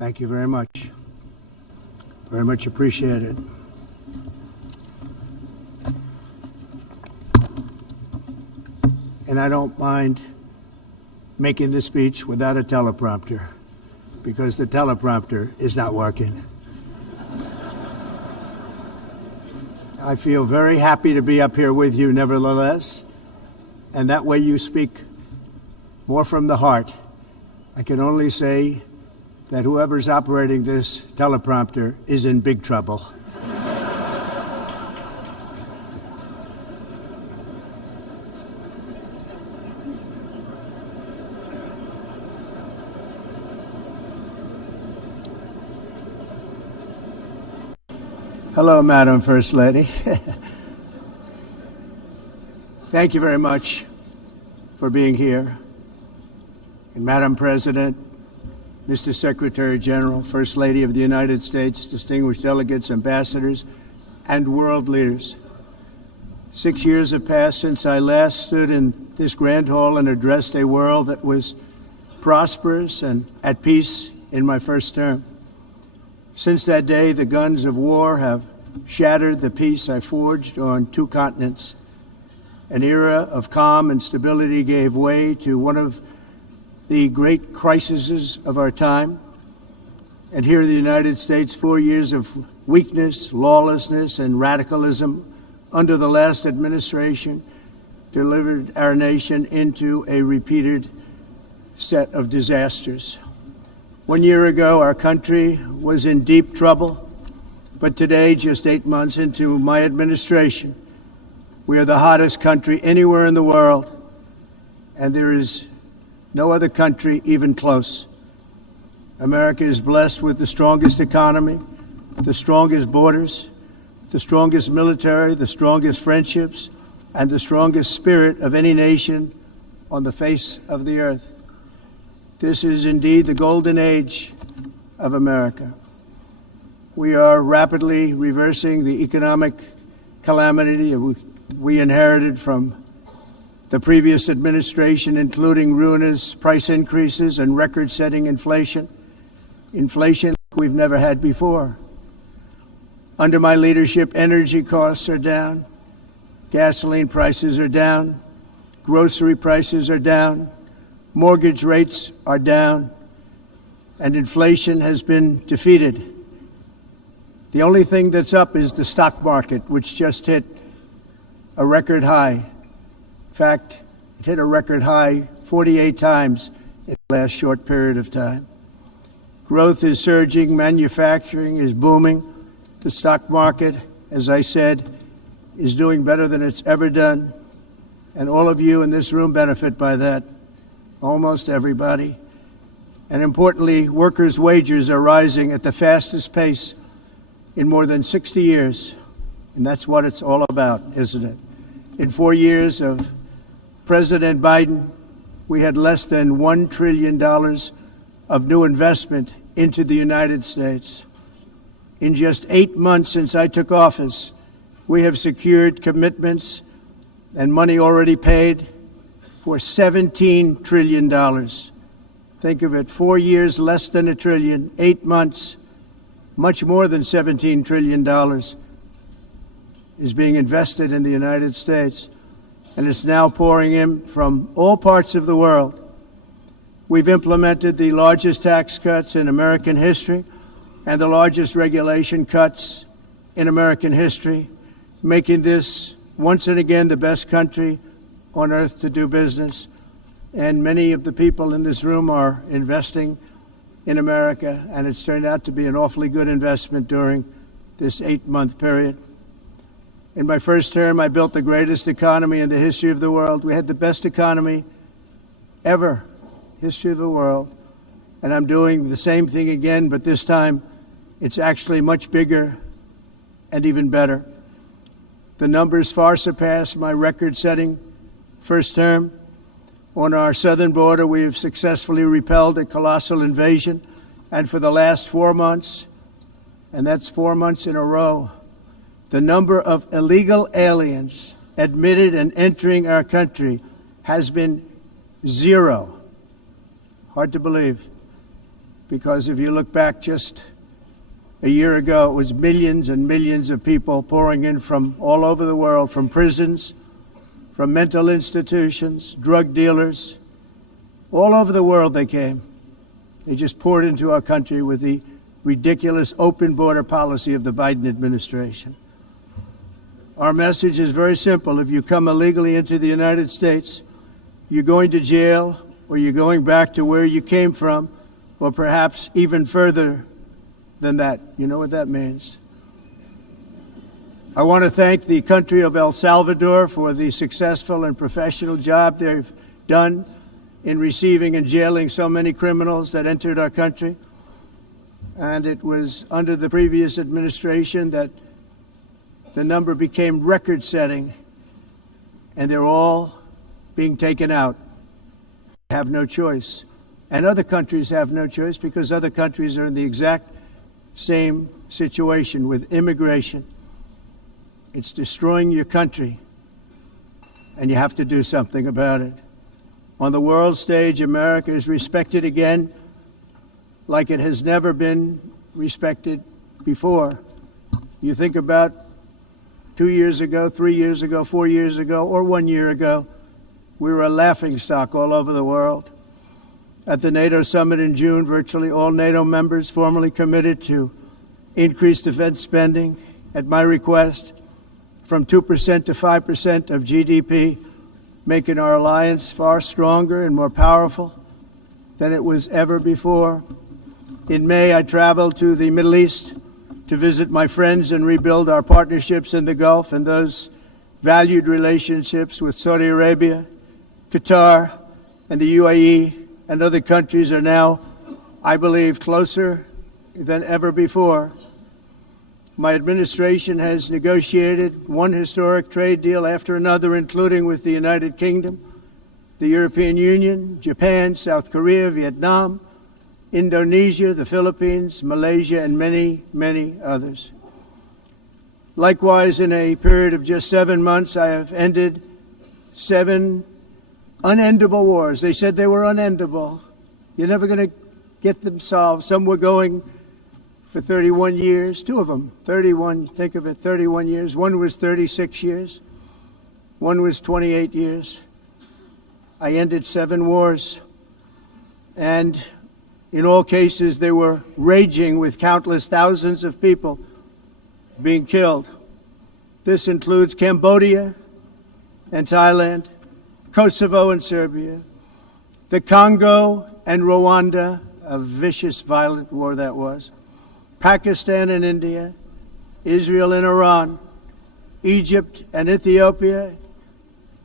Thank you very much. Very much appreciated. And I don't mind making the speech without a teleprompter, because the teleprompter is not working. I feel very happy to be up here with you nevertheless, and that way you speak more from the heart. I can only say that whoever's operating this teleprompter is in big trouble. Hello, Madam First Lady. Thank you very much for being here. And Madam President, Mr. Secretary General, First Lady of the United States, distinguished delegates, ambassadors, and world leaders. 6 years have passed since I last stood in this grand hall and addressed a world that was prosperous and at peace in my first term. Since that day, the guns of war have shattered the peace I forged on 2 continents. An era of calm and stability gave way to one of the great crises of our time. And here in the United States, 4 years of weakness, lawlessness, and radicalism under the last administration delivered our nation into a repeated set of disasters. 1 year ago, our country was in deep trouble, but today, just 8 months into my administration, we are the hottest country anywhere in the world, and there is no other country even close. America is blessed with the strongest economy, the strongest borders, the strongest military, the strongest friendships, and the strongest spirit of any nation on the face of the earth. This is indeed the golden age of America. We are rapidly reversing the economic calamity we inherited from the previous administration, including ruinous price increases and record-setting inflation like we've never had before. Under my leadership, energy costs are down, gasoline prices are down, grocery prices are down, mortgage rates are down, and inflation has been defeated. The only thing that's up is the stock market, which just hit a record high. In fact, it hit a record high 48 times in the last short period of time. Growth is surging, manufacturing is booming. The stock market, as I said, is doing better than it's ever done. And all of you in this room benefit by that. Almost everybody. And importantly, workers' wages are rising at the fastest pace in more than 60 years. And that's what it's all about, isn't it? In 4 years of President Biden, we had less than $1 trillion of new investment into the United States. In just 8 months since I took office, we have secured commitments and money already paid for $17 trillion. Think of it, 4 years, less than $1 trillion, 8 months, much more than $17 trillion is being invested in the United States, and it's now pouring in from all parts of the world. We've implemented the largest tax cuts in American history and the largest regulation cuts in American history, making this once and again the best country on earth to do business. And many of the people in this room are investing in America, and it's turned out to be an awfully good investment during this 8-month period. In my first term, I built the greatest economy in the history of the world. We had the best economy ever, history of the world. And I'm doing the same thing again, but this time it's actually much bigger and even better. The numbers far surpass my record-setting first term. On our southern border, we have successfully repelled a colossal invasion. And for the last 4 months, and that's 4 months in a row, the number of illegal aliens admitted and entering our country has been 0. Hard to believe. because if you look back just a year ago, it was millions and millions of people pouring in from all over the world, from prisons, from mental institutions, drug dealers. All over the world they came. They just poured into our country with the ridiculous open border policy of the Biden administration. Our message is very simple. If you come illegally into the United States, you're going to jail, or you're going back to where you came from, or perhaps even further than that. You know what that means. I want to thank the country of El Salvador for the successful and professional job they've done in receiving and jailing so many criminals that entered our country. And it was under the previous administration that the number became record-setting, and they're all being taken out. They have no choice. And other countries have no choice, because other countries are in the exact same situation with immigration. It's destroying your country, and you have to do something about it. On the world stage, America is respected again like it has never been respected before. You think about 2 years ago, 3 years ago, 4 years ago, or 1 year ago, we were a laughingstock all over the world. At the NATO summit in June, virtually all NATO members formally committed to increase defense spending at my request from 2% to 5% of GDP, making our alliance far stronger and more powerful than it was ever before. In May, I traveled to the Middle East to visit my friends and rebuild our partnerships in the Gulf and those valued relationships with Saudi Arabia, Qatar, and the UAE and other countries are now, I believe, closer than ever before. My administration has negotiated one historic trade deal after another, including with the United Kingdom, the European Union, Japan, South Korea, Vietnam, Indonesia, the Philippines, Malaysia, and many, many others. Likewise, in a period of just 7 months, I have ended 7 unendable wars. They said they were unendable. You're never going to get them solved. Some were going for 31 years, 2 of them, 31, think of it, 31 years. One was 36 years. One was 28 years. I ended 7 wars. And in all cases, they were raging with countless thousands of people being killed. This includes Cambodia and Thailand, Kosovo and Serbia, the Congo and Rwanda, a vicious, violent war that was, Pakistan and India, Israel and Iran, Egypt and Ethiopia,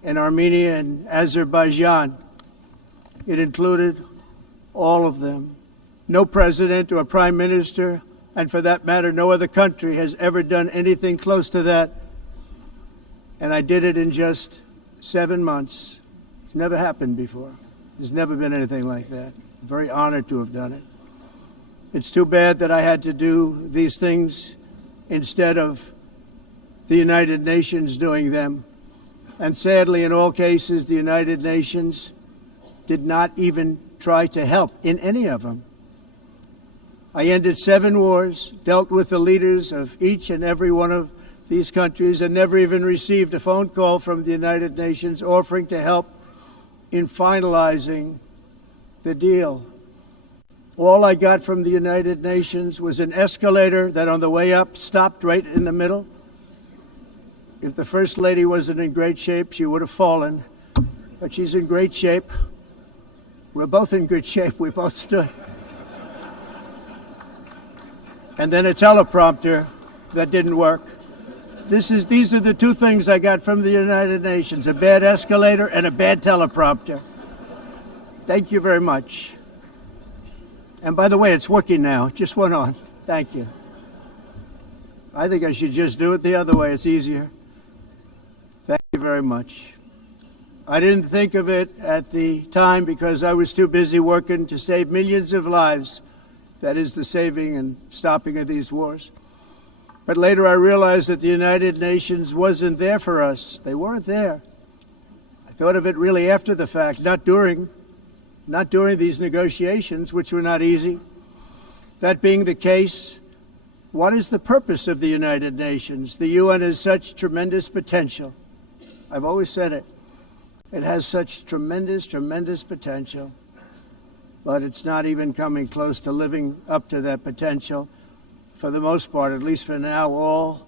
and Armenia and Azerbaijan. It included all of them. No president or prime minister, and for that matter, no other country has ever done anything close to that. And I did it in just 7 months. It's never happened before. There's never been anything like that. I'm very honored to have done it. It's too bad that I had to do these things instead of the United Nations doing them. And sadly, in all cases, the United Nations did not even try to help in any of them. I ended 7 wars, dealt with the leaders of each and every one of these countries, and never even received a phone call from the United Nations offering to help in finalizing the deal. All I got from the United Nations was an escalator that on the way up stopped right in the middle. If the First Lady wasn't in great shape, she would have fallen. But she's in great shape. We're both in good shape. We both stood. And then a teleprompter that didn't work. These are the 2 things I got from the United Nations, a bad escalator and a bad teleprompter. Thank you very much. And by the way, it's working now. It just went on. Thank you. I think I should just do it the other way. It's easier. Thank you very much. I didn't think of it at the time because I was too busy working to save millions of lives. That is the saving and stopping of these wars. But later I realized that the United Nations wasn't there for us. They weren't there. I thought of it really after the fact, not during these negotiations, which were not easy. That being the case, what is the purpose of the United Nations? The UN has such tremendous potential. I've always said it. It has such tremendous, tremendous potential, but it's not even coming close to living up to that potential. For the most part, at least for now, all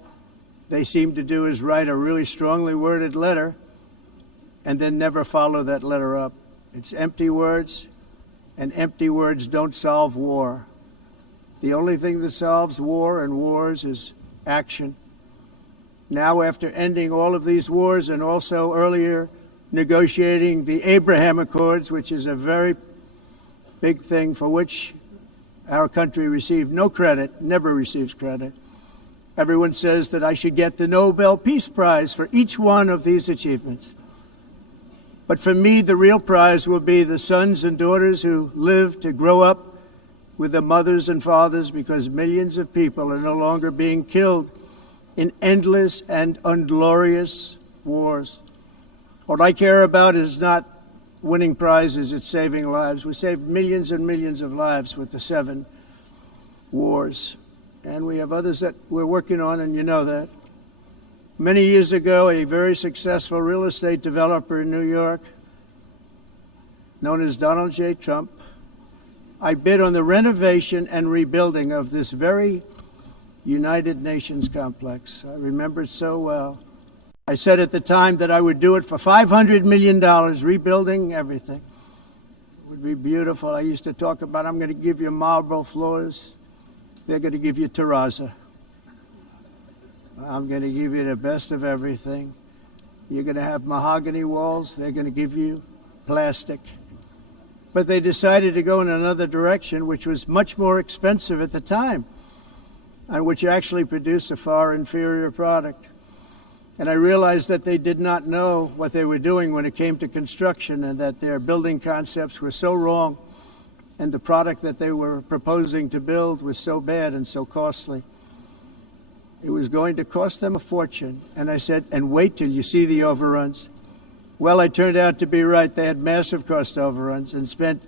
they seem to do is write a really strongly worded letter and then never follow that letter up. It's empty words, and empty words don't solve war. The only thing that solves war and wars is action. Now, after ending all of these wars and also earlier negotiating the Abraham Accords, which is a very big thing for which our country received no credit, never receives credit. Everyone says that I should get the Nobel Peace Prize for each one of these achievements. But for me, the real prize will be the sons and daughters who live to grow up with the mothers and fathers, because millions of people are no longer being killed in endless and unglorious wars. What I care about is not winning prizes, it's saving lives. We saved millions and millions of lives with the 7 wars. And we have others that we're working on, and you know that. Many years ago, a very successful real estate developer in New York, known as Donald J. Trump, I bid on the renovation and rebuilding of this very United Nations complex. I remember it so well. I said at the time that I would do it for $500 million, rebuilding everything. It would be beautiful. I used to talk about, I'm going to give you marble floors. They're going to give you terrazzo. I'm going to give you the best of everything. You're going to have mahogany walls. They're going to give you plastic. But they decided to go in another direction, which was much more expensive at the time, and which actually produced a far inferior product. And I realized that they did not know what they were doing when it came to construction, and that their building concepts were so wrong, and the product that they were proposing to build was so bad and so costly. It was going to cost them a fortune. And I said, and wait till you see the overruns. Well, I turned out to be right. They had massive cost overruns and spent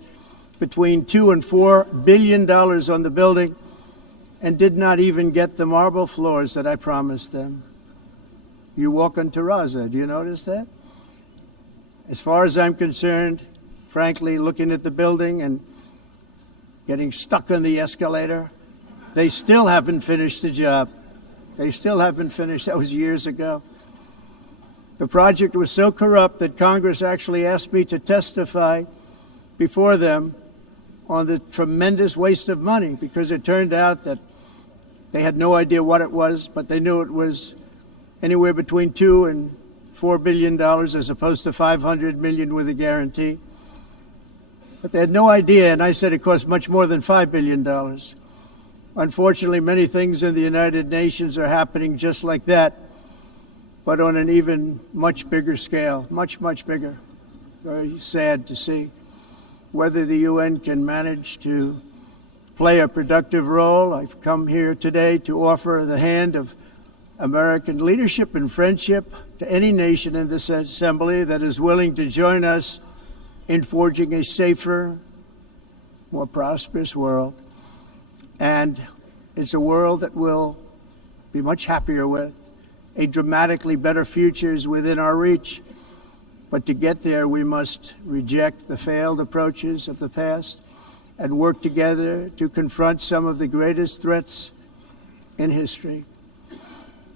between $2 and $4 billion on the building and did not even get the marble floors that I promised them. You walk on terrazzo. Do you notice that? As far as I'm concerned, frankly, looking at the building and getting stuck on the escalator, they still haven't finished the job. They still haven't finished. That was years ago. The project was so corrupt that Congress actually asked me to testify before them on the tremendous waste of money, because it turned out that they had no idea what it was, but they knew it was anywhere between $2 and $4 billion as opposed to $500 million with a guarantee. But they had no idea, and I said it cost much more than $5 billion. Unfortunately, many things in the United Nations are happening just like that, but on an even much bigger scale, much, much bigger. Very sad to see. Whether the UN can manage to play a productive role, I've come here today to offer the hand of American leadership and friendship to any nation in this assembly that is willing to join us in forging a safer, more prosperous world. And it's a world that we'll be much happier with. A dramatically better future is within our reach. But to get there, we must reject the failed approaches of the past and work together to confront some of the greatest threats in history.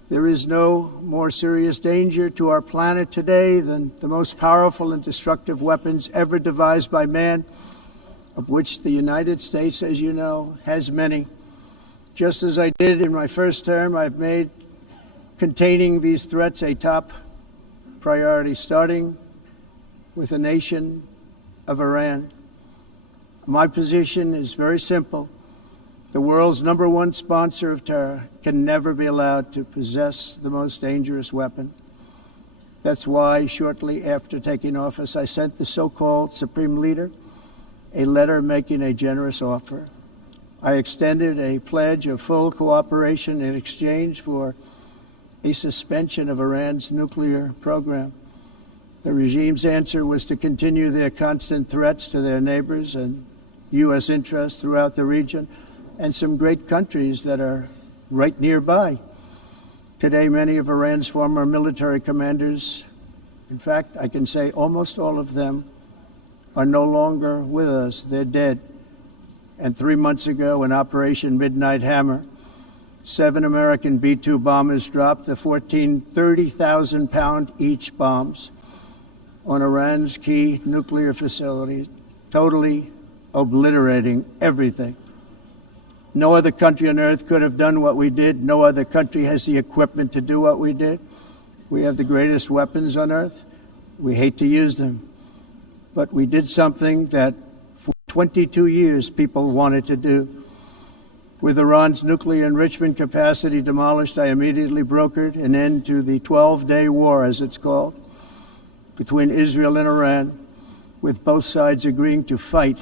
There is no more serious danger to our planet today than the most powerful and destructive weapons ever devised by man, of which the United States, as you know, has many. Just as I did in my first term, I've made containing these threats a top priority, starting with the nation of Iran. My position is very simple. The world's #1 sponsor of terror can never be allowed to possess the most dangerous weapon. That's why shortly after taking office, I sent the so-called Supreme Leader a letter making a generous offer. I extended a pledge of full cooperation in exchange for a suspension of Iran's nuclear program. The regime's answer was to continue their constant threats to their neighbors and U.S. interests throughout the region, and some great countries that are right nearby. Today, many of Iran's former military commanders, in fact, I can say almost all of them, are no longer with us. They're dead. And 3 months ago, in Operation Midnight Hammer, 7 American B-2 bombers dropped the 14 30,000-pound each bombs on Iran's key nuclear facilities, totally obliterating everything. No other country on earth could have done what we did. No other country has the equipment to do what we did. We have the greatest weapons on earth. We hate to use them. But we did something that for 22 years people wanted to do. With Iran's nuclear enrichment capacity demolished, I immediately brokered an end to the 12-day war, as it's called, between Israel and Iran, with both sides agreeing to fight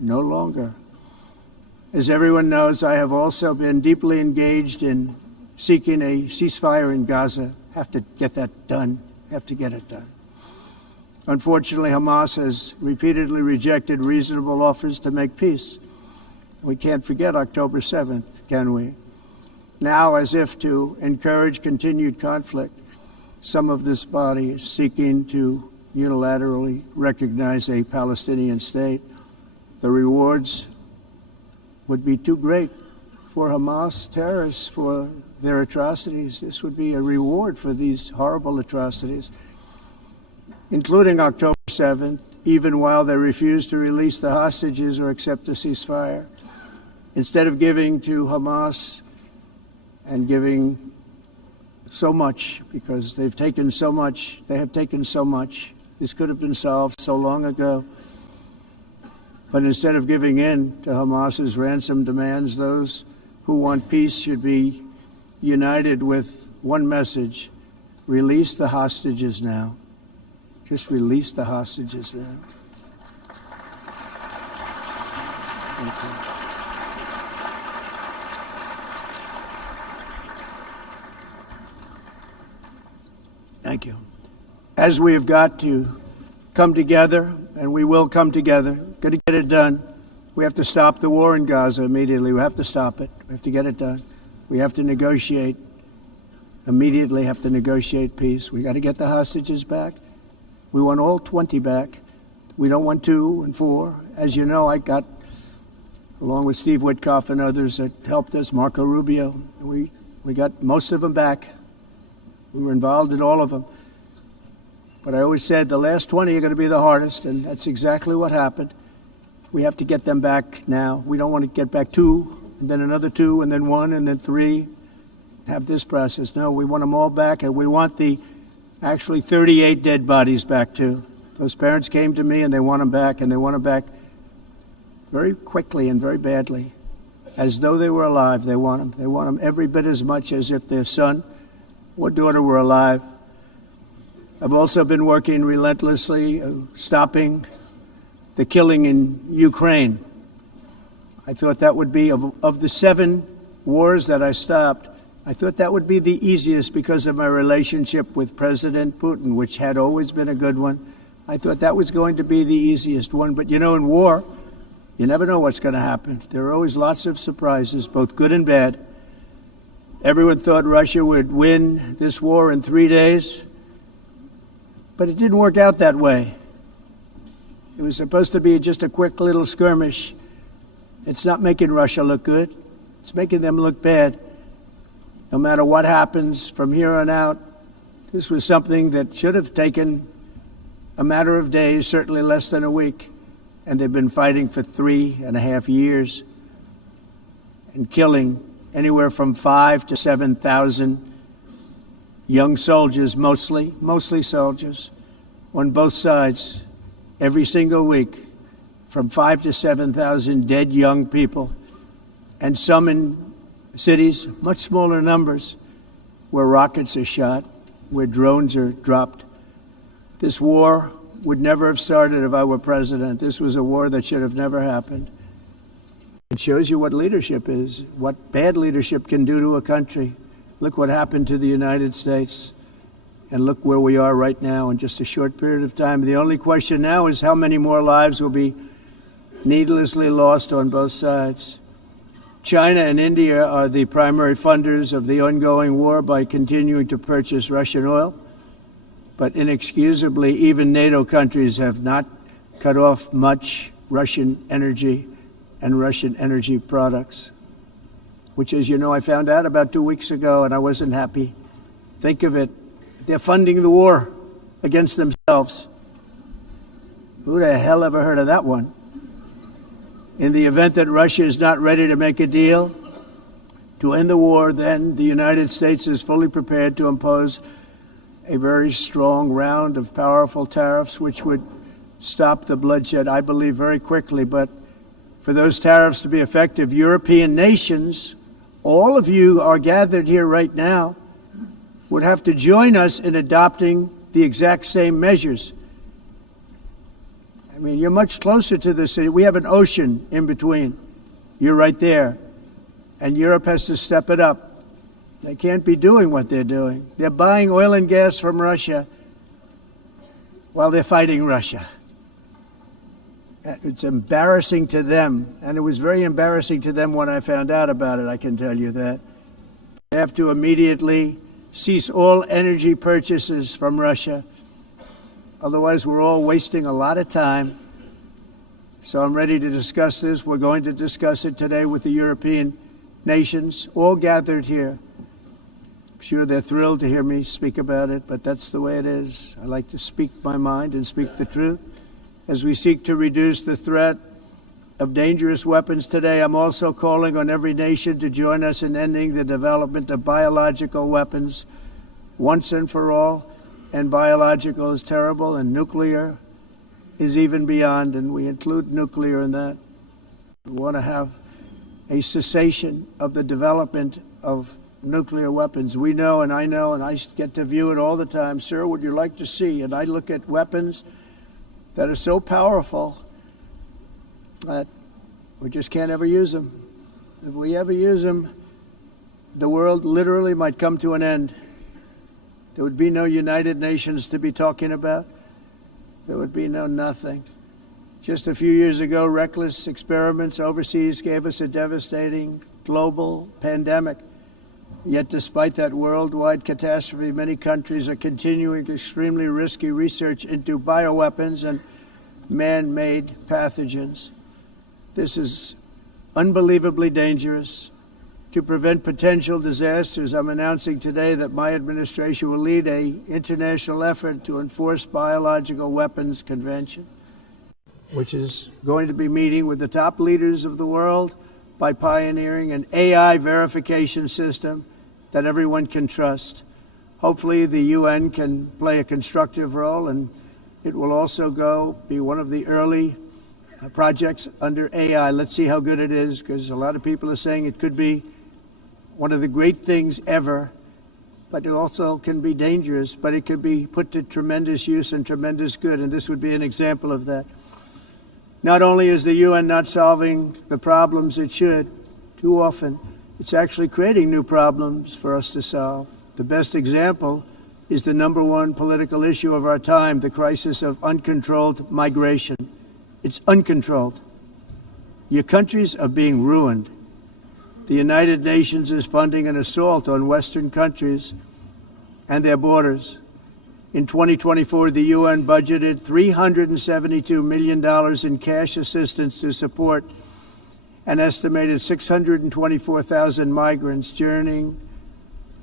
no longer. As everyone knows, I have also been deeply engaged in seeking a ceasefire in Gaza. Have to get that done. Have to get it done. Unfortunately, Hamas has repeatedly rejected reasonable offers to make peace. We can't forget October 7th, can we? Now, as if to encourage continued conflict, some of this body is seeking to unilaterally recognize a Palestinian state. The rewards would be too great for Hamas terrorists for their atrocities. This would be a reward for these horrible atrocities, including October 7th, even while they refuse to release the hostages or accept a ceasefire. Instead of giving to Hamas and giving so much, because they've taken so much, they have taken so much. This could have been solved so long ago. But instead of giving in to Hamas's ransom demands, those who want peace should be united with one message: release the hostages now. Just release the hostages now. Thank you. Thank you. As we have got to come together, and we will come together, got to get it done. We have to stop the war in Gaza immediately. We have to stop it. We have to get it done. We have to negotiate, immediately have to negotiate peace. We got to get the hostages back. We want all 20 back. We don't want 2 and 4. As you know, I got, along with Steve Witkoff and others that helped us, Marco Rubio, we got most of them back. We were involved in all of them. But I always said the last 20 are going to be the hardest, and that's exactly what happened. We have to get them back now. We don't want to get back 2, and then another 2, and then 1, and then 3. Have this process. No, we want them all back, and we want the actually 38 dead bodies back too. Those parents came to me, and they want them back, and they want them back very quickly and very badly, as though they were alive. They want them. They want them every bit as much as if their son or daughter were alive. I've also been working relentlessly, stopping the killing in Ukraine. I thought that would be, of the 7 wars that I stopped, I thought that would be the easiest because of my relationship with President Putin, which had always been a good one. I thought that was going to be the easiest one. But you know, in war, you never know what's going to happen. There are always lots of surprises, both good and bad. Everyone thought Russia would win this war in 3 days, but it didn't work out that way. It was supposed to be just a quick little skirmish. It's not making Russia look good. It's making them look bad. No matter what happens from here on out, this was something that should have taken a matter of days, certainly less than a week. And they've been fighting for 3.5 years and killing anywhere from 5,000 to 7,000 young soldiers, mostly soldiers, on both sides, every single week, from 5,000 to 7,000 dead young people, and some in cities, much smaller numbers, where rockets are shot, where drones are dropped. This war would never have started if I were president. This was a war that should have never happened. It shows you what leadership is, what bad leadership can do to a country. Look what happened to the United States, and look where we are right now in just a short period of time. The only question now is how many more lives will be needlessly lost on both sides. China and India are the primary funders of the ongoing war by continuing to purchase Russian oil. But inexcusably, even NATO countries have not cut off much Russian energy and Russian energy products, which, as you know, I found out about 2 weeks ago, and I wasn't happy. Think of it. They're funding the war against themselves. Who the hell ever heard of that one? In the event that Russia is not ready to make a deal to end the war, then the United States is fully prepared to impose a very strong round of powerful tariffs, which would stop the bloodshed, I believe, very quickly. But for those tariffs to be effective, European nations, all of you are gathered here right now, would have to join us in adopting the exact same measures. I mean, you're much closer to this. We have an ocean in between. You're right there. And Europe has to step it up. They can't be doing what they're doing. They're buying oil and gas from Russia while they're fighting Russia. It's embarrassing to them, and it was very embarrassing to them when I found out about it, I can tell you that. They have to immediately cease all energy purchases from Russia. Otherwise, we're all wasting a lot of time. So I'm ready to discuss this. We're going to discuss it today with the European nations, all gathered here. I'm sure they're thrilled to hear me speak about it, but that's the way it is. I like to speak my mind and speak the truth. As we seek to reduce the threat of dangerous weapons today, I'm also calling on every nation to join us in ending the development of biological weapons once and for all. And biological is terrible, and nuclear is even beyond, and we include nuclear in that. We want to have a cessation of the development of nuclear weapons. We know, and I get to view it all the time. Sir, would you like to see? And I look at weapons that are so powerful that we just can't ever use them. If we ever use them, the world literally might come to an end. There would be no United Nations to be talking about. There would be no nothing. Just a few years ago, reckless experiments overseas gave us a devastating global pandemic. Yet despite that worldwide catastrophe, many countries are continuing extremely risky research into bioweapons and man-made pathogens. This is unbelievably dangerous. To prevent potential disasters, I'm announcing today that my administration will lead an international effort to enforce Biological Weapons Convention, which is going to be meeting with the top leaders of the world by pioneering an AI verification system that everyone can trust. Hopefully the UN can play a constructive role, and it will also be one of the early projects under AI. Let's see how good it is, because a lot of people are saying it could be one of the great things ever, but it also can be dangerous, but it could be put to tremendous use and tremendous good, and this would be an example of that. Not only is the UN not solving the problems it should, too often, it's actually creating new problems for us to solve. The best example is the number one political issue of our time, the crisis of uncontrolled migration. It's uncontrolled. Your countries are being ruined. The United Nations is funding an assault on Western countries and their borders. In 2024, the UN budgeted $372 million in cash assistance to support an estimated 624,000 migrants journeying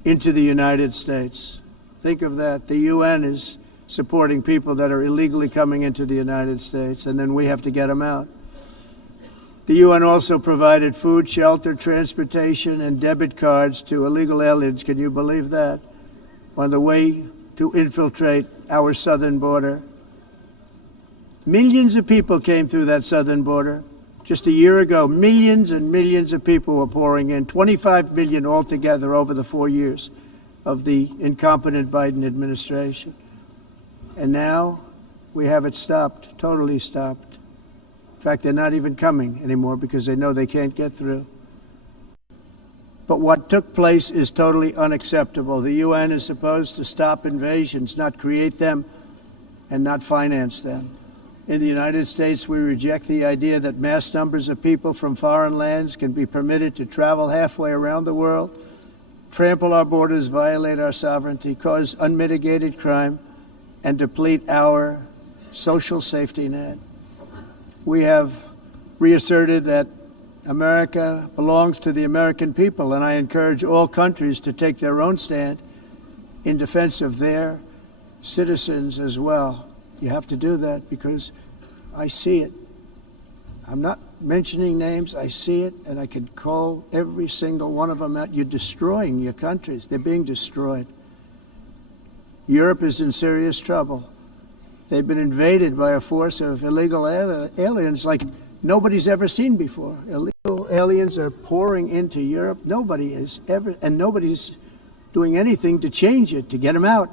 into the United States. Think of that. The UN is supporting people that are illegally coming into the United States, and then we have to get them out. The UN also provided food, shelter, transportation, and debit cards to illegal aliens. Can you believe that? On the way to infiltrate our southern border. Millions of people came through that southern border. Just a year ago, millions and millions of people were pouring in, 25 million altogether over the 4 years of the incompetent Biden administration. And now we have it stopped, totally stopped. In fact, they're not even coming anymore because they know they can't get through. But what took place is totally unacceptable. The UN is supposed to stop invasions, not create them and not finance them. In the United States, we reject the idea that mass numbers of people from foreign lands can be permitted to travel halfway around the world, trample our borders, violate our sovereignty, cause unmitigated crime, and deplete our social safety net. We have reasserted that America belongs to the American people, and I encourage all countries to take their own stand in defense of their citizens as well. You have to do that because I see it. I'm not mentioning names. I see it, and I can call every single one of them out. You're destroying your countries. They're being destroyed. Europe is in serious trouble. They've been invaded by a force of illegal aliens like nobody's ever seen before. Illegal aliens are pouring into Europe. Nobody is ever, and nobody's doing anything to change it, to get them out.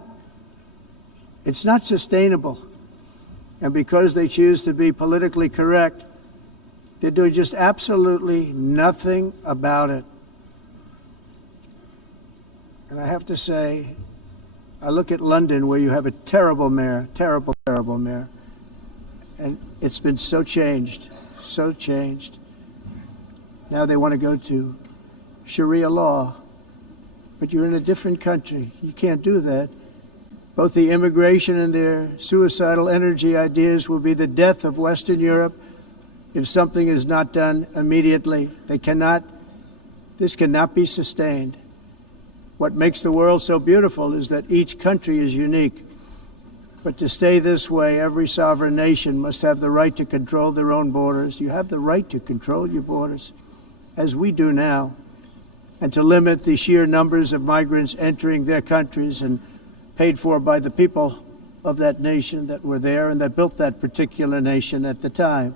It's not sustainable. And because they choose to be politically correct, they're doing just absolutely nothing about it. And I have to say, I look at London, where you have a terrible mayor, terrible mayor, and it's been so changed, so changed. Now they want to go to Sharia law, but you're in a different country. You can't do that. Both the immigration and their suicidal energy ideas will be the death of Western Europe if something is not done immediately. This cannot be sustained. What makes the world so beautiful is that each country is unique. But to stay this way, every sovereign nation must have the right to control their own borders. You have the right to control your borders, as we do now, and to limit the sheer numbers of migrants entering their countries and paid for by the people of that nation that were there and that built that particular nation at the time.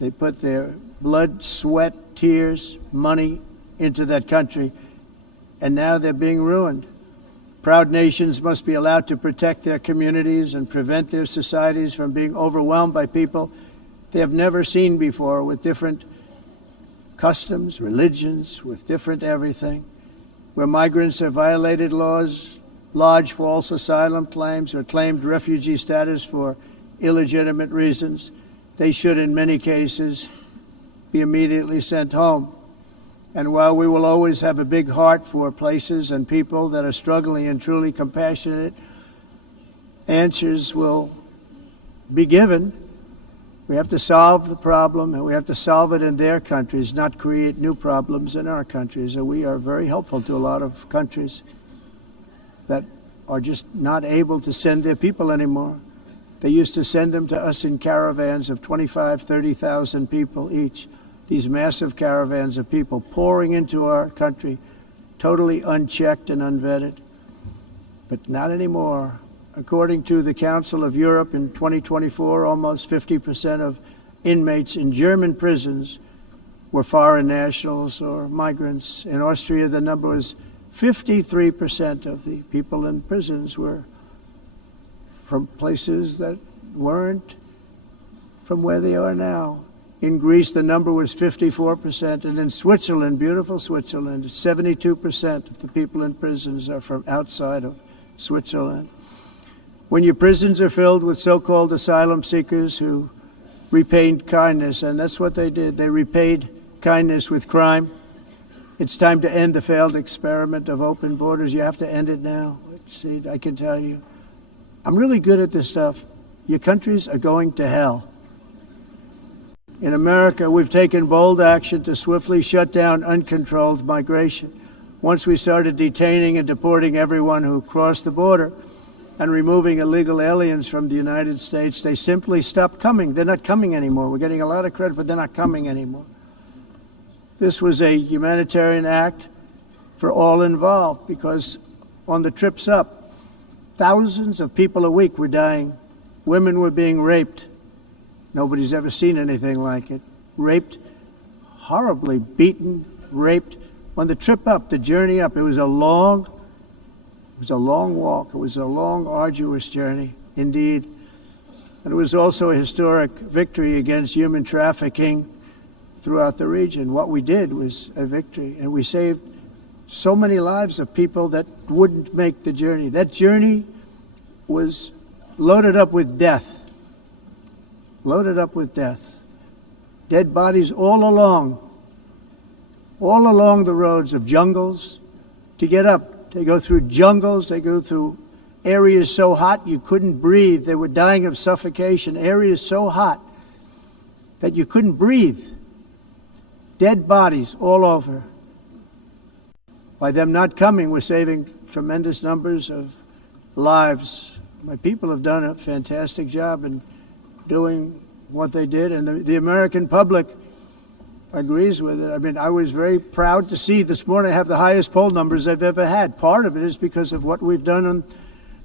They put their blood, sweat, tears, money into that country, and now they're being ruined. Proud nations must be allowed to protect their communities and prevent their societies from being overwhelmed by people they have never seen before, with different customs, religions, with different everything. Where migrants have violated laws, lodged false asylum claims, or claimed refugee status for illegitimate reasons, they should, in many cases, be immediately sent home. And while we will always have a big heart for places and people that are struggling and truly compassionate, answers will be given. We have to solve the problem, and we have to solve it in their countries, not create new problems in our countries. And we are very helpful to a lot of countries that are just not able to send their people anymore. They used to send them to us in caravans of 25,000, 30,000 people each. These massive caravans of people pouring into our country, totally unchecked and unvetted. But not anymore. According to the Council of Europe, in 2024, almost 50% of inmates in German prisons were foreign nationals or migrants. In Austria, the number was 53% of the people in prisons were from places that weren't from where they are now. In Greece, the number was 54%, and in Switzerland, beautiful Switzerland, 72% of the people in prisons are from outside of Switzerland. When your prisons are filled with so-called asylum seekers who repaid kindness, and that's what they did, they repaid kindness with crime, it's time to end the failed experiment of open borders. You have to end it now. See, I can tell you, I'm really good at this stuff. Your countries are going to hell. In America, we've taken bold action to swiftly shut down uncontrolled migration. Once we started detaining and deporting everyone who crossed the border and removing illegal aliens from the United States, they simply stopped coming. They're not coming anymore. We're getting a lot of credit, but they're not coming anymore. This was a humanitarian act for all involved, because on the trips up, thousands of people a week were dying. Women were being raped. Nobody's ever seen anything like it. Raped, horribly beaten, raped. On the trip up, the journey up, it was a long walk. It was a long, arduous journey, indeed. And it was also a historic victory against human trafficking throughout the region. What we did was a victory, and we saved so many lives of people that wouldn't make the journey. That journey was loaded up with death. loaded up with death. Dead bodies all along the roads of jungles to get up. They go through jungles, they go through areas so hot you couldn't breathe. They were dying of suffocation, areas so hot that you couldn't breathe. Dead bodies all over. By them not coming, we're saving tremendous numbers of lives. My people have done a fantastic job in doing what they did, and the American public agrees with it. I mean, I was very proud to see this morning I have the highest poll numbers I've ever had. Part of it is because of what we've done on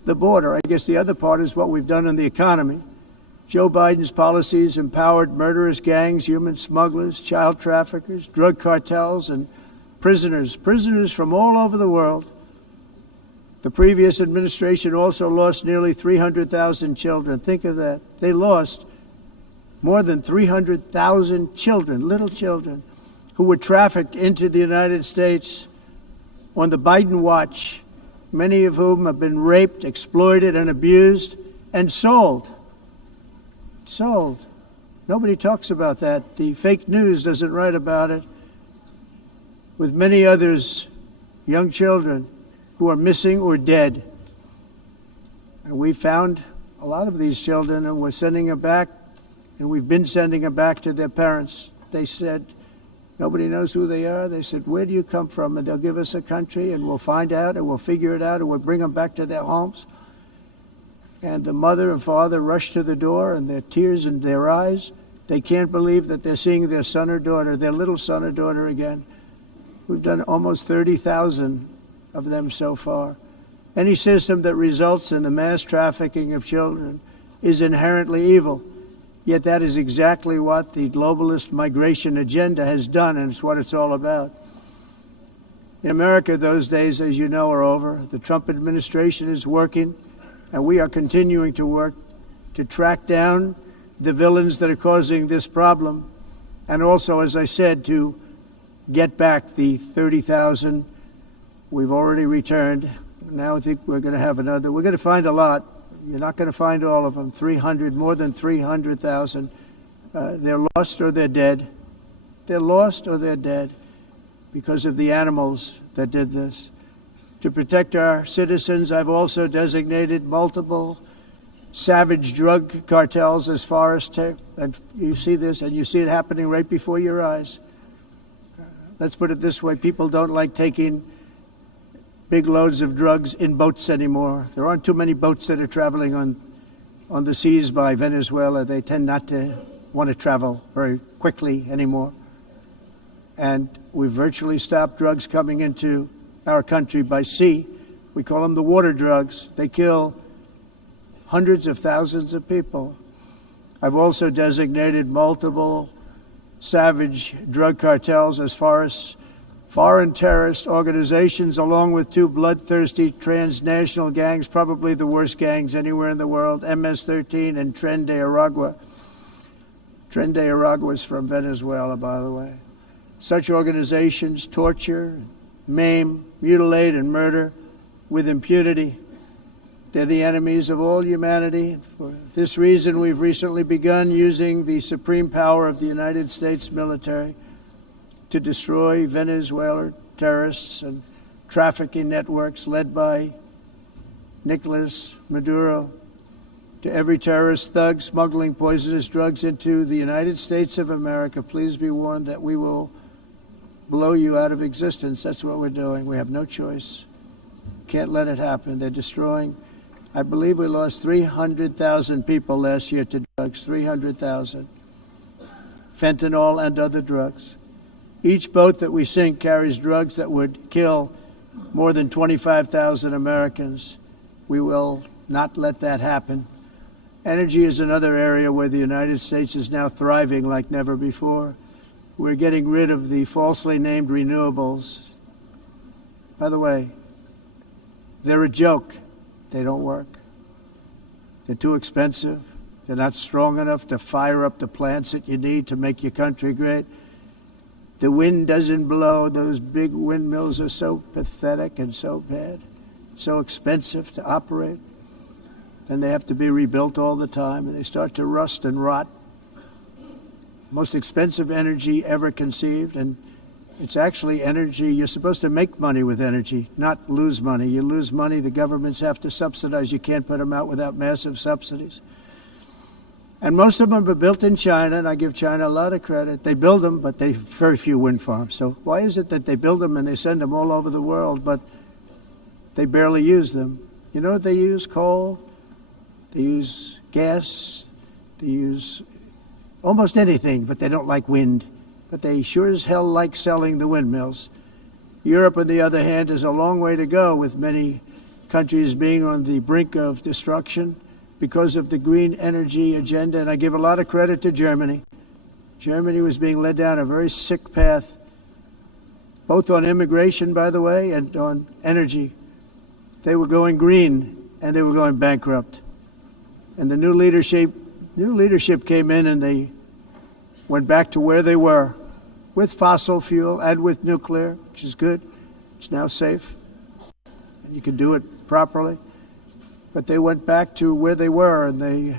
the border. I guess the other part is what we've done on the economy. Joe Biden's policies empowered murderous gangs, human smugglers, child traffickers, drug cartels, and prisoners from all over the world. The previous administration also lost nearly 300,000 children. Think of that. They lost more than 300,000 children, little children, who were trafficked into the United States on the Biden watch, many of whom have been raped, exploited, and abused, and sold. Sold. Nobody talks about that. The fake news doesn't write about it. With many others, young children who are missing or dead. And we found a lot of these children, and we're sending them back, and we've been sending them back to their parents. They said, nobody knows who they are. They said, where do you come from? And they'll give us a country, and we'll find out, and we'll figure it out, and we'll bring them back to their homes. And the mother and father rush to the door, and their tears in their eyes. They can't believe that they're seeing their son or daughter, their little son or daughter again. We've done almost 30,000 of them so far. Any system that results in the mass trafficking of children is inherently evil. Yet that is exactly what the globalist migration agenda has done, and it's what it's all about. In America, those days, as you know, are over. The Trump administration is working, and we are continuing to work to track down the villains that are causing this problem, and also, as I said, to get back the 30,000 we've already returned. Now I think we're going to have another. We're going to find a lot. You're not going to find all of them. 300, more than 300,000. They're lost or they're dead. They're lost or they're dead because of the animals that did this. To protect our citizens, I've also designated multiple savage drug cartels as far as and you see this, and you see it happening right before your eyes. Let's put it this way. People don't like taking big loads of drugs in boats anymore. There aren't too many boats that are traveling on the seas by Venezuela. They tend not to want to travel very quickly anymore. And we've virtually stopped drugs coming into our country by sea. We call them the water drugs. They kill hundreds of thousands of people. I've also designated multiple savage drug cartels as far as foreign terrorist organizations, along with two bloodthirsty transnational gangs, probably the worst gangs anywhere in the world, MS-13 and Tren de Aragua. Tren de Aragua is from Venezuela, by the way. Such organizations torture, maim, mutilate, and murder with impunity. They're the enemies of all humanity. For this reason, we've recently begun using the supreme power of the United States military to destroy Venezuelan terrorists and trafficking networks led by Nicolas Maduro. To every terrorist thug smuggling poisonous drugs into the United States of America, please be warned that we will blow you out of existence. That's what we're doing. We have no choice. Can't let it happen. They're destroying. I believe we lost 300,000 people last year to drugs, 300,000. Fentanyl and other drugs. Each boat that we sink carries drugs that would kill more than 25,000 Americans. We will not let that happen. Energy is another area where the United States is now thriving like never before. We're getting rid of the falsely named renewables. By the way, they're a joke. They don't work. They're too expensive. They're not strong enough to fire up the plants that you need to make your country great. The wind doesn't blow. Those big windmills are so pathetic and so bad, so expensive to operate. And they have to be rebuilt all the time, and they start to rust and rot most expensive energy ever conceived, and it's actually energy. You're supposed to make money with energy, not lose money. You lose money, the governments have to subsidize. You can't put them out without massive subsidies. And most of them are built in China, and I give China a lot of credit. They build them, but they have very few wind farms. So why is it that they build them and they send them all over the world, but they barely use them? You know what they use? Coal. They use gas. They use almost anything, but they don't like wind. But they sure as hell like selling the windmills. Europe, on the other hand, is a long way to go, with many countries being on the brink of destruction because of the green energy agenda. And I give a lot of credit to Germany. Germany was being led down a very sick path, both on immigration, by the way, and on energy. They were going green, and they were going bankrupt. And the new leadership came in, and they went back to where they were, with fossil fuel and with nuclear, which is good. It's now safe, and you can do it properly. But they went back to where they were, and they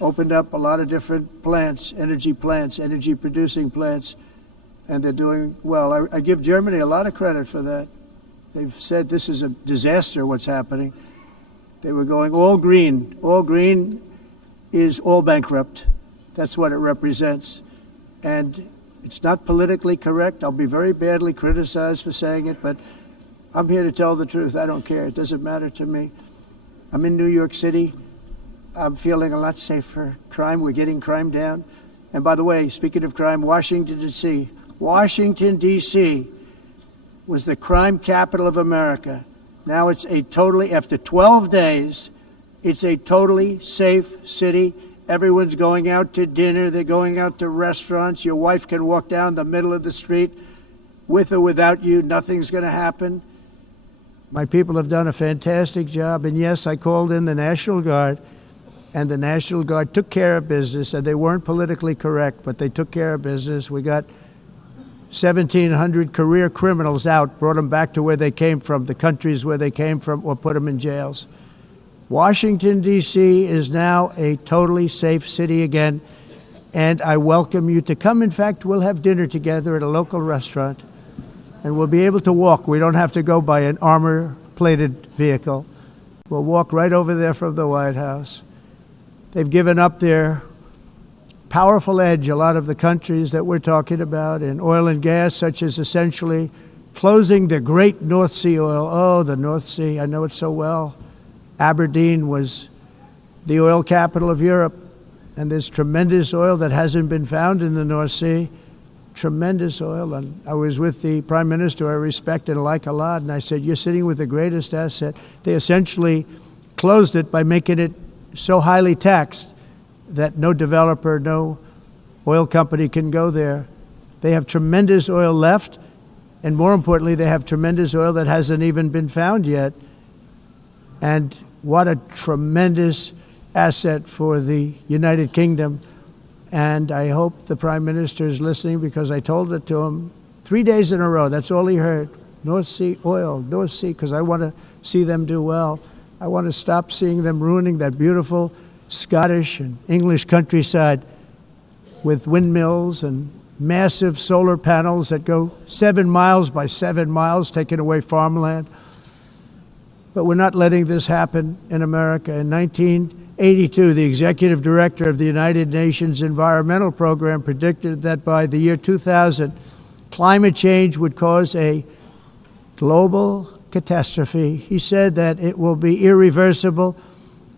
opened up a lot of different plants, energy-producing plants, and they're doing well. I give Germany a lot of credit for that. They've said this is a disaster, what's happening. They were going all green. All green is all bankrupt. That's what it represents. And it's not politically correct. I'll be very badly criticized for saying it, but I'm here to tell the truth. I don't care. It doesn't matter to me. I'm in New York City. I'm feeling a lot safer. Crime, we're getting crime down. And by the way, speaking of crime, Washington, D.C. Washington, D.C. was the crime capital of America. Now it's after 12 days, it's a totally safe city. Everyone's going out to dinner. They're going out to restaurants. Your wife can walk down the middle of the street with or without you. Nothing's going to happen. My people have done a fantastic job. And yes, I called in the National Guard, and the National Guard took care of business. And they weren't politically correct, but they took care of business. We got 1,700 career criminals out, brought them back to where they came from, the countries where they came from, or put them in jails. Washington, D.C. is now a totally safe city again, and I welcome you to come. In fact, we'll have dinner together at a local restaurant, and we'll be able to walk. We don't have to go by an armor-plated vehicle. We'll walk right over there from the White House. They've given up their powerful edge, a lot of the countries that we're talking about, in oil and gas, such as essentially closing the great North Sea oil. Oh, the North Sea, I know it so well. Aberdeen was the oil capital of Europe, and there's tremendous oil that hasn't been found in the North Sea, tremendous oil. And I was with the Prime Minister I respect and like a lot, and I said, you're sitting with the greatest asset. They essentially closed it by making it so highly taxed that no developer, no oil company can go there. They have tremendous oil left, and more importantly, they have tremendous oil that hasn't even been found yet. And what a tremendous asset for the United Kingdom. And I hope the Prime Minister is listening, because I told it to him 3 days in a row. That's all he heard. North Sea oil, North Sea, because I want to see them do well. I want to stop seeing them ruining that beautiful Scottish and English countryside with windmills and massive solar panels that go 7 miles by 7 miles, taking away farmland. But we're not letting this happen in America. In 1982, the executive director of the United Nations Environmental Program predicted that by the year 2000, climate change would cause a global catastrophe. He said that it will be irreversible,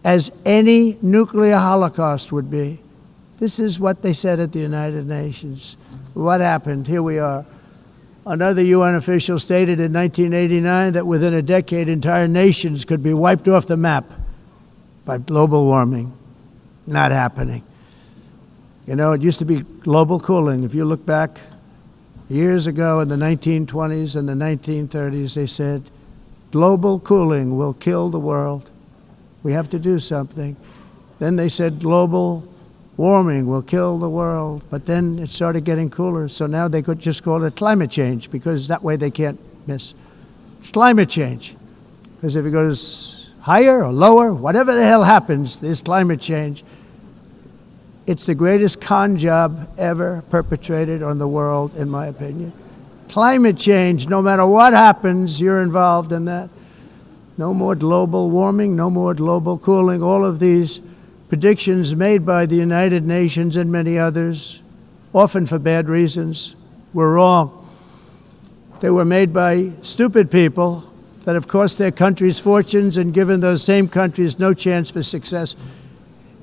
as any nuclear holocaust would be. This is what they said at the United Nations. What happened? Here we are. Another UN official stated in 1989 that within a decade, entire nations could be wiped off the map by global warming. Not happening. You know, it used to be global cooling. If you look back years ago in the 1920s and the 1930s, they said, global cooling will kill the world. We have to do something. Then they said global warming will kill the world, but then it started getting cooler, so now they could just call it climate change, because that way they can't miss. It's climate change, because if it goes higher or lower, whatever the hell happens, there's climate change. It's the greatest con job ever perpetrated on the world, in my opinion. Climate change, no matter what happens, you're involved in that. No more global warming, no more global cooling. All of these predictions made by the United Nations and many others, often for bad reasons, were wrong. They were made by stupid people that have cost their countries fortunes and given those same countries no chance for success.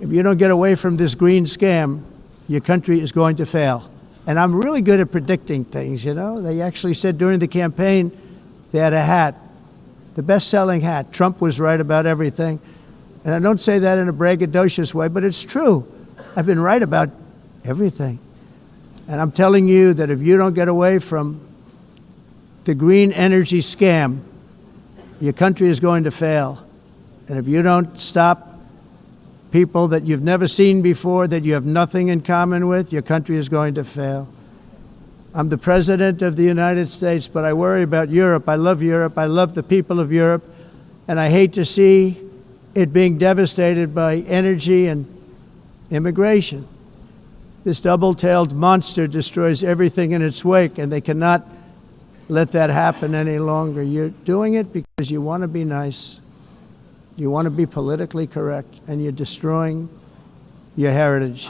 If you don't get away from this green scam, your country is going to fail. And I'm really good at predicting things, you know. They actually said during the campaign they had a hat, the best-selling hat. Trump was right about everything. And I don't say that in a braggadocious way, but it's true. I've been right about everything. And I'm telling you that if you don't get away from the green energy scam, your country is going to fail. And if you don't stop people that you've never seen before, that you have nothing in common with, your country is going to fail. I'm the President of the United States, but I worry about Europe. I love Europe. I love the people of Europe. And I hate to see it being devastated by energy and immigration. This double-tailed monster destroys everything in its wake, and they cannot let that happen any longer. You're doing it because you want to be nice. You want to be politically correct, and you're destroying your heritage.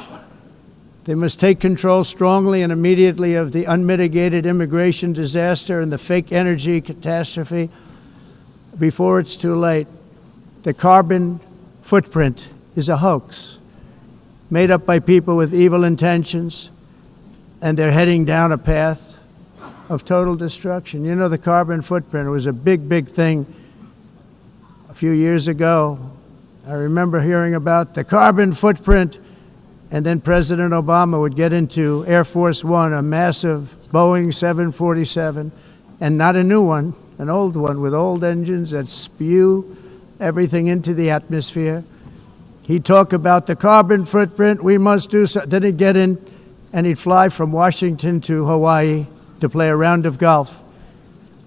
They must take control strongly and immediately of the unmitigated immigration disaster and the fake energy catastrophe before it's too late. The carbon footprint is a hoax made up by people with evil intentions, and they're heading down a path of total destruction. You know, the carbon footprint, it was a big, big thing a few years ago. I remember hearing about the carbon footprint, and then President Obama would get into Air Force One, a massive Boeing 747, and not a new one, an old one with old engines that spew everything into the atmosphere. He'd talk about the carbon footprint, we must do so. Then he'd get in and he'd fly from Washington to Hawaii to play a round of golf.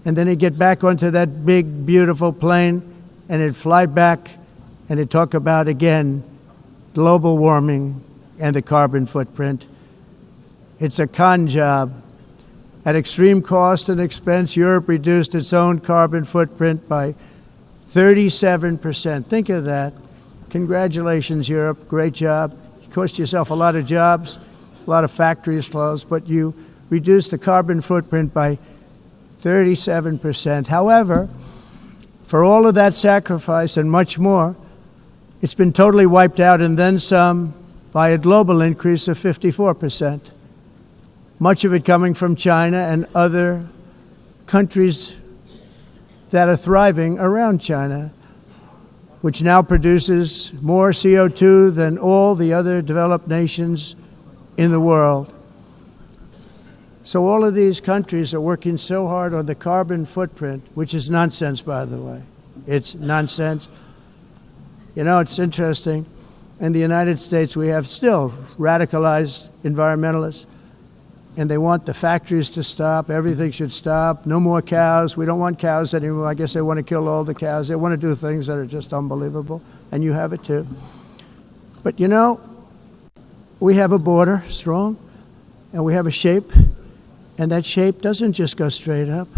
And then he'd get back onto that big, beautiful plane and he'd fly back and he'd talk about, again, global warming and the carbon footprint. It's a con job. At extreme cost and expense, Europe reduced its own carbon footprint by 37%. Think of that. Congratulations, Europe. Great job. You cost yourself a lot of jobs, a lot of factories closed, but you reduced the carbon footprint by 37%. However, for all of that sacrifice and much more, it's been totally wiped out and then some by a global increase of 54%. Much of it coming from China and other countries that are thriving around China, which now produces more CO2 than all the other developed nations in the world. So all of these countries are working so hard on the carbon footprint, which is nonsense, by the way. It's nonsense. You know, it's interesting. In the United States, we have still radicalized environmentalists, and they want the factories to stop. Everything should stop. No more cows. We don't want cows anymore. I guess they want to kill all the cows. They want to do things that are just unbelievable, and you have it too. But you know, we have a border, strong, and we have a shape, and that shape doesn't just go straight up.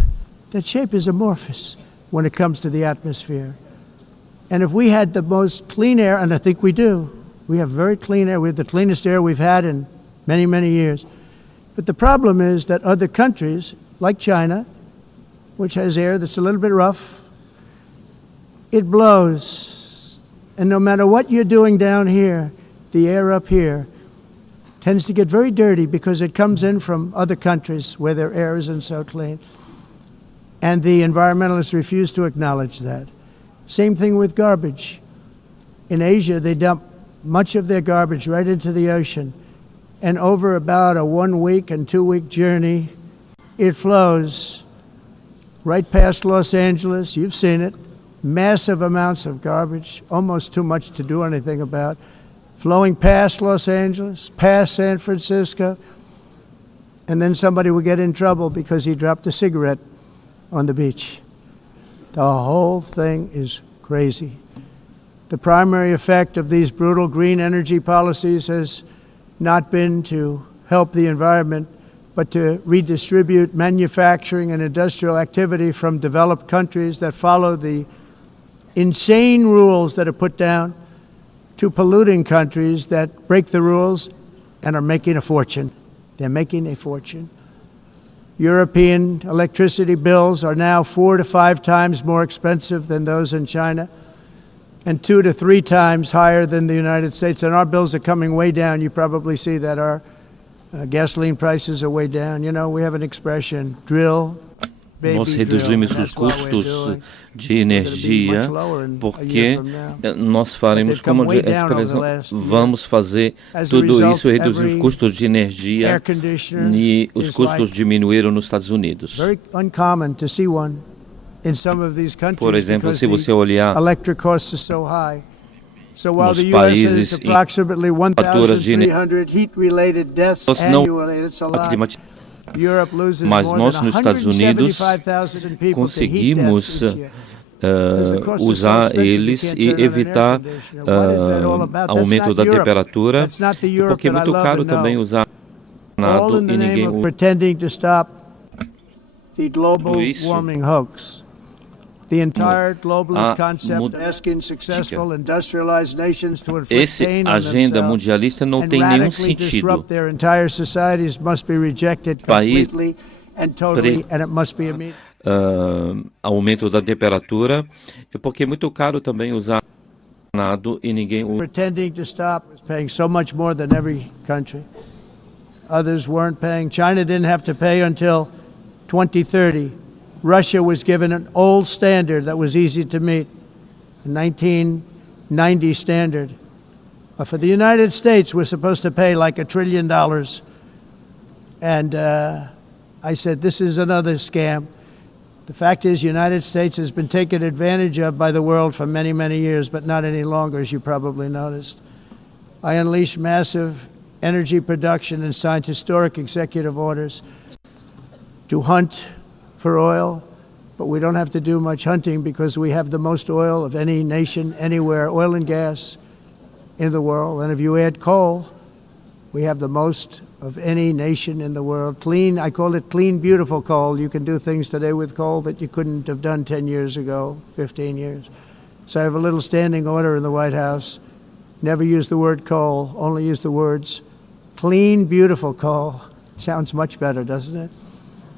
That shape is amorphous when it comes to the atmosphere. And if we had the most clean air, and I think we do, we have very clean air. We have the cleanest air we've had in many, many years. But the problem is that other countries, like China, which has air that's a little bit rough, it blows. And no matter what you're doing down here, the air up here tends to get very dirty because it comes in from other countries where their air isn't so clean. And the environmentalists refuse to acknowledge that. Same thing with garbage. In Asia, they dump much of their garbage right into the ocean. And over about a 1 week and 2 week journey, it flows right past Los Angeles. You've seen it. Massive amounts of garbage, almost too much to do anything about, flowing past Los Angeles, past San Francisco, and then somebody will get in trouble because he dropped a cigarette on the beach. The whole thing is crazy. The primary effect of these brutal green energy policies has not been to help the environment, but to redistribute manufacturing and industrial activity from developed countries that follow the insane rules that are put down to polluting countries that break the rules and are making a fortune. They're making a fortune. European electricity bills are now 4 to 5 times more expensive than those in China, and 2 to 3 times higher than the United States. And our bills are coming way down. You probably see that our gasoline prices are way down. You know, we have an expression, drill, baby, Nós drill. reduzimos And os that's what we're custos doing. de energia, porque nós faremos como vamos fazer tudo isso e reduzir os custos de energia, e os custos diminuíram nos Estados Unidos. Por exemplo, se você olhar nos países em faturas de energia, mas nós nos Estados Unidos conseguimos usar eles e evitar aumento da temperatura, porque é muito caro também usar nada e ninguém usa isso. The entire globalist concept of asking successful industrialized nations to inflict pain on agenda mundialista não tem nenhum sentido. Disrupt their entire societies must be rejected completely and totally, and it must be immediate. Aumento da temperatura, porque é muito caro também usar nada e ninguém usa. Pretending to stop is paying so much more than every country. Others weren't paying. China didn't have to pay until 2030. Russia was given an old standard that was easy to meet, a 1990 standard. For the United States, we're supposed to pay like $1 trillion. And I said, this is another scam. The fact is, the United States has been taken advantage of by the world for many, many years, but not any longer, as you probably noticed. I unleashed massive energy production and signed historic executive orders to hunt for oil, but we don't have to do much hunting because we have the most oil of any nation anywhere, oil and gas in the world. And if you add coal, we have the most of any nation in the world. Clean, I call it clean, beautiful coal. You can do things today with coal that you couldn't have done 10 years ago, 15 years. So I have a little standing order in the White House. Never use the word coal, only use the words clean, beautiful coal. Sounds much better, doesn't it?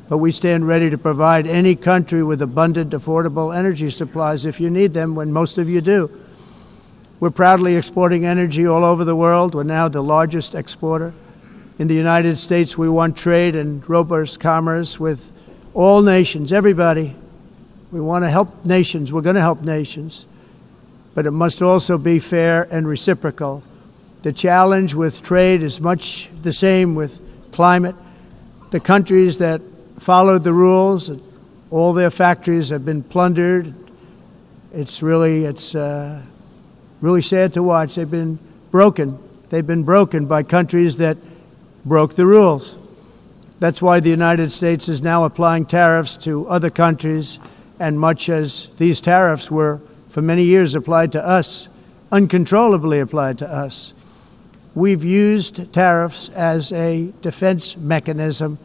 But we stand ready to provide any country with abundant, affordable energy supplies if you need them, when most of you do. We're proudly exporting energy all over the world. We're now the largest exporter. In the United States, we want trade and robust commerce with all nations, everybody. We want to help nations. We're going to help nations. But it must also be fair and reciprocal. The challenge with trade is much the same with climate. The countries that followed the rules, all their factories have been plundered. It's really sad to watch. They've been broken. They've been broken by countries that broke the rules. That's why the United States is now applying tariffs to other countries, and much as these tariffs were for many years applied to us, uncontrollably applied to us. We've used tariffs as a defense mechanism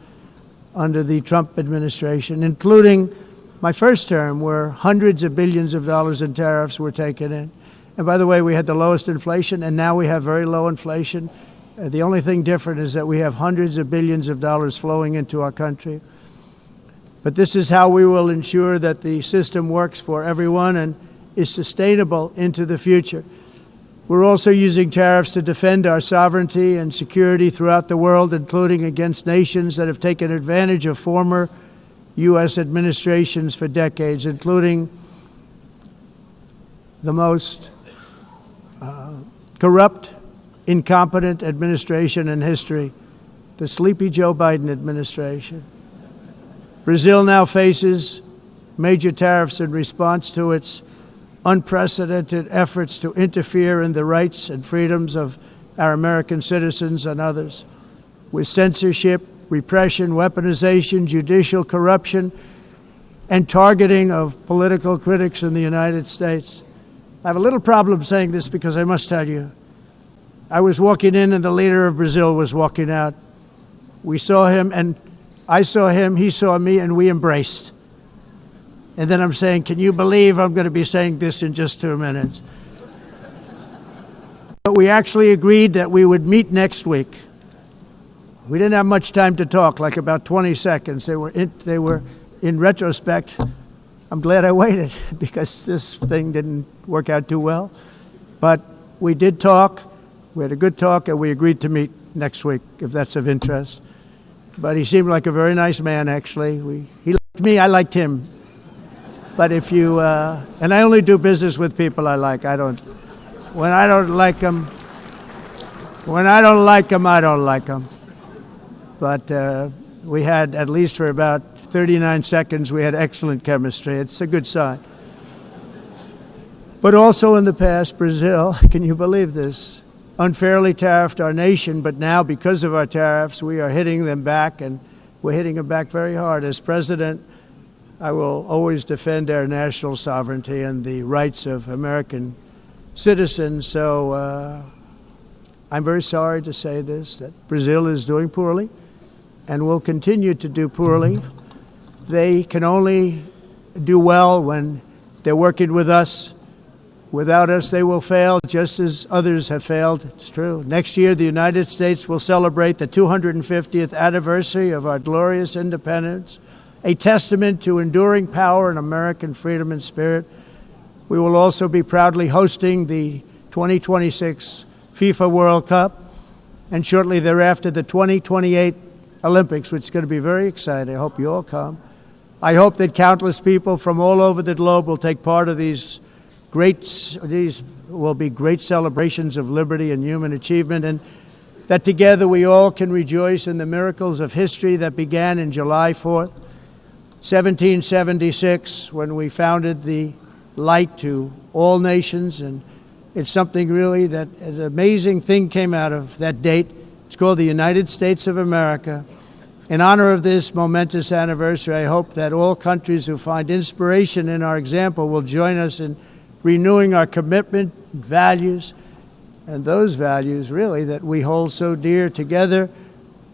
under the Trump administration, including my first term, where hundreds of billions of dollars in tariffs were taken in. And by the way, we had the lowest inflation, and now we have very low inflation. The only thing different is that we have hundreds of billions of dollars flowing into our country. But this is how we will ensure that the system works for everyone and is sustainable into the future. We're also using tariffs to defend our sovereignty and security throughout the world, including against nations that have taken advantage of former U.S. administrations for decades, including the most corrupt, incompetent administration in history, the sleepy Joe Biden administration. Brazil now faces major tariffs in response to its unprecedented efforts to interfere in the rights and freedoms of our American citizens and others, with censorship, repression, weaponization, judicial corruption, and targeting of political critics in the United States. I have a little problem saying this because I must tell you, I was walking in and the leader of Brazil was walking out. We saw him and I saw him, he saw me, and we embraced. And then I'm saying, can you believe I'm going to be saying this in just 2 minutes? But we actually agreed that we would meet next week. We didn't have much time to talk, like about 20 seconds. They were in retrospect, I'm glad I waited because this thing didn't work out too well. But we did talk, we had a good talk, and we agreed to meet next week, if that's of interest. But he seemed like a very nice man, actually. He liked me, I liked him. But if you, and I only do business with people I like. When I don't like them, I don't like them. But we had, at least for about 39 seconds, we had excellent chemistry. It's a good sign. But also in the past, Brazil, can you believe this, unfairly tariffed our nation, but now because of our tariffs, we are hitting them back, and we're hitting them back very hard. As president, I will always defend our national sovereignty and the rights of American citizens. So I'm very sorry to say this, that Brazil is doing poorly and will continue to do poorly. They can only do well when they're working with us. Without us, they will fail, just as others have failed. It's true. Next year, the United States will celebrate the 250th anniversary of our glorious independence, a testament to enduring power and American freedom and spirit. We will also be proudly hosting the 2026 FIFA World Cup, and shortly thereafter, the 2028 Olympics, which is going to be very exciting. I hope you all come. I hope that countless people from all over the globe will take part of these will be great celebrations of liberty and human achievement, and that together we all can rejoice in the miracles of history that began in July 4th, 1776, when we founded the light to all nations. And it's something really that an amazing thing came out of that date. It's called the United States of America. In honor of this momentous anniversary, I hope that all countries who find inspiration in our example will join us in renewing our commitment, values, and those values really that we hold so dear. Together,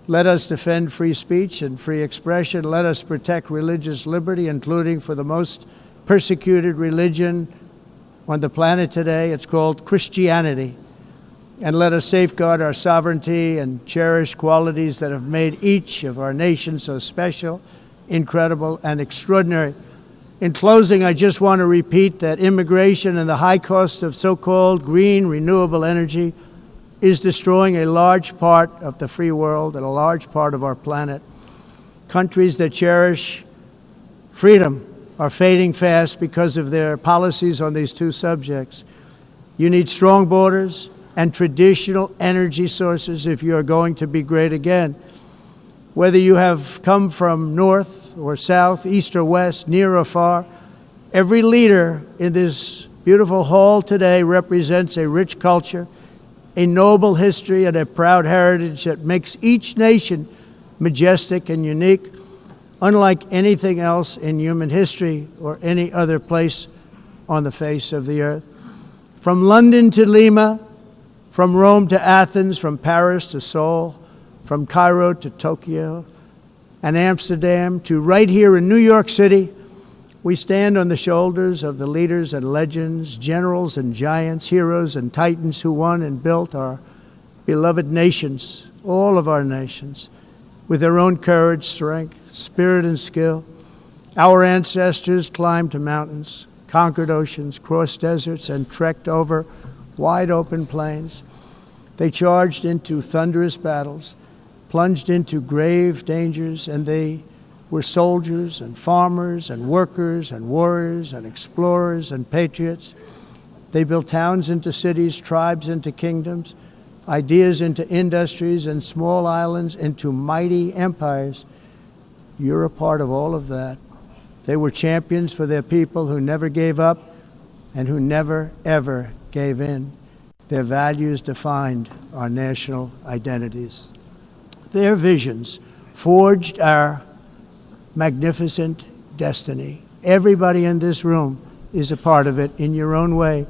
let us defend free speech and free expression. Let us protect religious liberty, including for the most persecuted religion on the planet today. It's called Christianity. And let us safeguard our sovereignty and cherish qualities that have made each of our nations so special, incredible, and extraordinary. In closing, I just want to repeat that immigration and the high cost of so-called green renewable energy is destroying a large part of the free world and a large part of our planet. Countries that cherish freedom are fading fast because of their policies on these two subjects. You need strong borders and traditional energy sources if you are going to be great again. Whether you have come from north or south, east or west, near or far, every leader in this beautiful hall today represents a rich culture, a noble history, and a proud heritage that makes each nation majestic and unique, unlike anything else in human history or any other place on the face of the earth. From London to Lima, from Rome to Athens, from Paris to Seoul, from Cairo to Tokyo and Amsterdam to right here in New York City, we stand on the shoulders of the leaders and legends, generals and giants, heroes and titans who won and built our beloved nations, all of our nations, with their own courage, strength, spirit, and skill. Our ancestors climbed to mountains, conquered oceans, crossed deserts, and trekked over wide open plains. They charged into thunderous battles, plunged into grave dangers, and they were soldiers and farmers and workers and warriors and explorers and patriots. They built towns into cities, tribes into kingdoms, ideas into industries, and small islands into mighty empires. You're a part of all of that. They were champions for their people who never gave up and who never, ever gave in. Their values defined our national identities. Their visions forged our magnificent destiny. Everybody in this room is a part of it in your own way.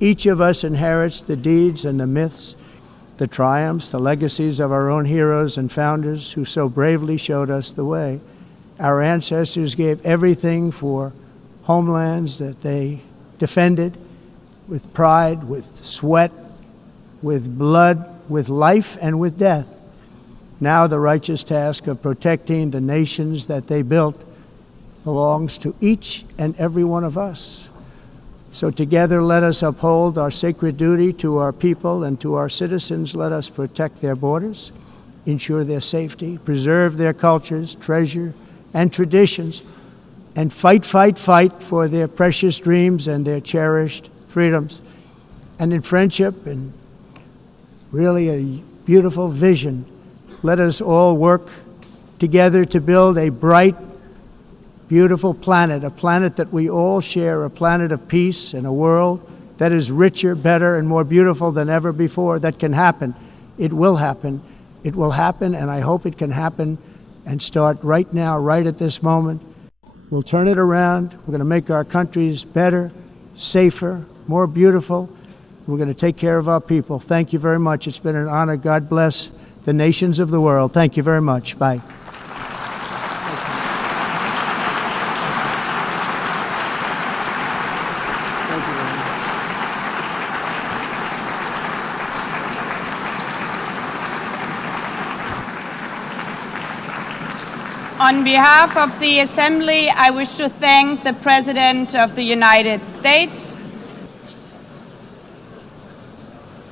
Each of us inherits the deeds and the myths the triumphs, the legacies of our own heroes and founders who so bravely showed us the way. Our ancestors gave everything for homelands that they defended with pride, with sweat, with blood, with life, and with death. Now the righteous task of protecting the nations that they built belongs to each and every one of us. So together let us uphold our sacred duty to our people and to our citizens. Let us protect their borders, ensure their safety, preserve their cultures, treasure, and traditions, and fight, fight, fight for their precious dreams and their cherished freedoms. And in friendship and really a beautiful vision, let us all work together to build a bright, beautiful planet, a planet that we all share, a planet of peace and a world that is richer, better, and more beautiful than ever before. That can happen. It will happen. It will happen, and I hope it can happen and start right now, right at this moment. We'll turn it around. We're going to make our countries better, safer, more beautiful. We're going to take care of our people. Thank you very much. It's been an honor. God bless the nations of the world. Thank you very much. Bye. On behalf of the Assembly, I wish to thank the President of the United States,